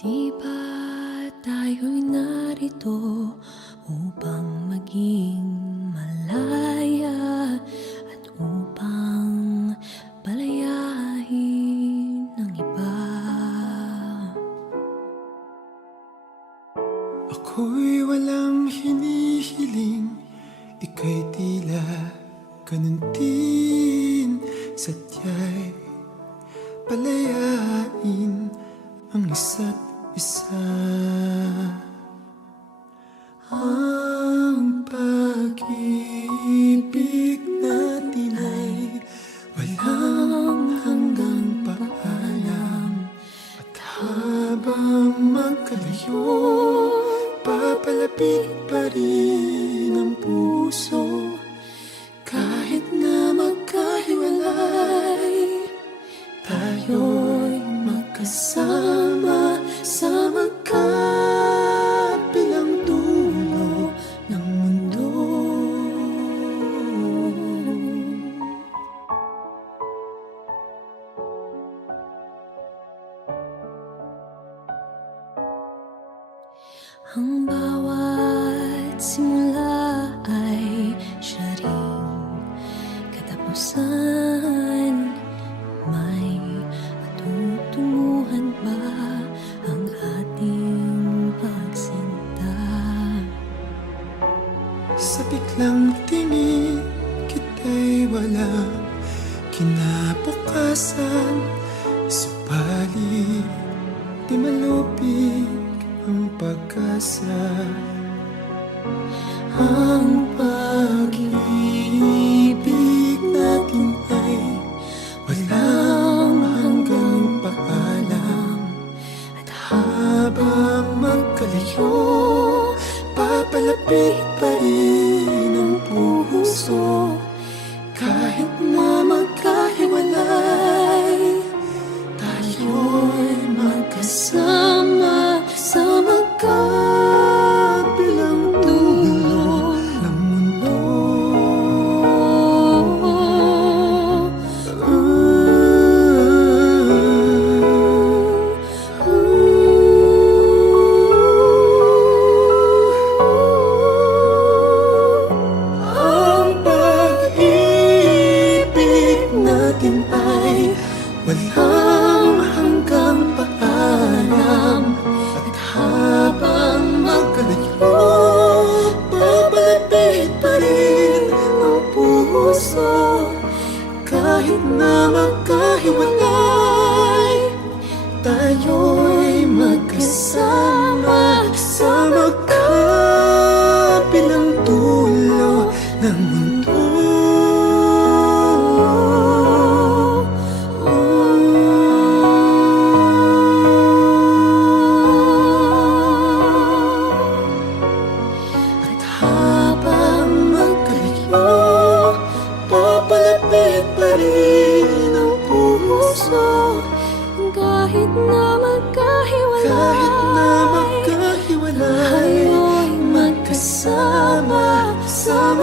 Di ba tayo'y narito upang maging malaya at upang palayain ng iba? Ako'y walang hinihiling, ika'y tila ganun din. Sadya'y palayain ang isa't isa. Ang pag-ibig natin ay walang hanggang paalam, at habang magkalayo, papalapit pa rin ang puso. Kahit na magkahiwalay, tayo'y magkasama sa magkabilang dulo ng mundo. Ang bawat simula ay siya ring katapusan. May matutunguhan ba ang ating pagsinta? Sa biglang tingin kita'y walang kinabukasan, subalit di malupig ang pag-asa. Ang pag-ibig natin ay walang hanggang paalam, at habang magkalayo, papalapit pa rin ang puso. Kahit na magkahiwalay, tayo'y magkasama sa magkabilang dulo ng mundo. Ang pag-ibig natin ay walang hanggang paalam, at habang magkalayo, papalapit pa rin ang puso. Kahit na magkahiwalay, tayo'y magkasama sa magkabilang dulo ng mundo. At habang magkalayo, papalapit pa rin ang puso. Kahit na magkahiwalay, Tayo'y magkasama sa